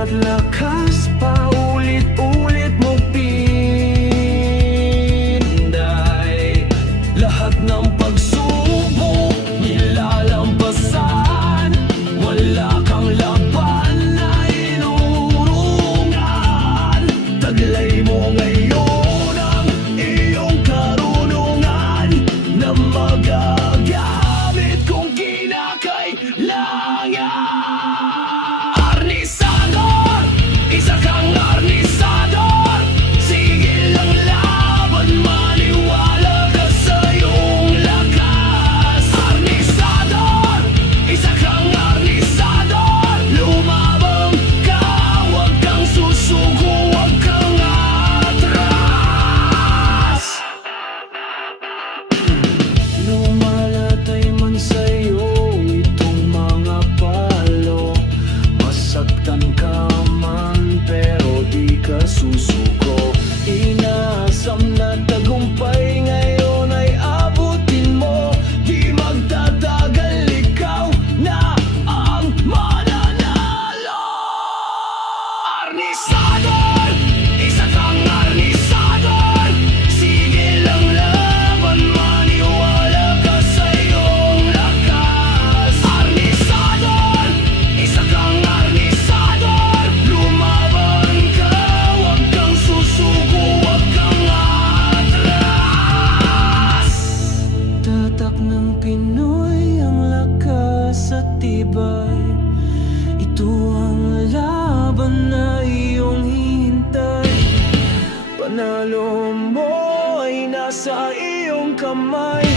At lakas paulit-ulit mo pinday. Lahat ng pagsubok nilalampasan. Wala kang laban na inurungan. Taglay mo ngayon ang iyong karunungan na magagamit kung kinakailangan. Isa kang arnisador, sige lang laban, maniwala ka sa iyong lakas. Arnisador, isa kang arnisador, lumabang ka, huwag kang susuko, huwag kang atras. Lumalatay man sa'yo itong mga palo, masaktan ka pero di ka susuko. Inaasam na tagumpay ngayon ay abutin mo. Di magtatagal, ikaw na ang mananalo. Arnisador, isa kang arnisador, sige lang laban, maniwala ka sa iyong lakas. Arnisador, isa kang arnisador, Pinoy ang lakas at tibay. Ito ang laban na iyong hihintay. Panalo mo ay nasa iyong kamay.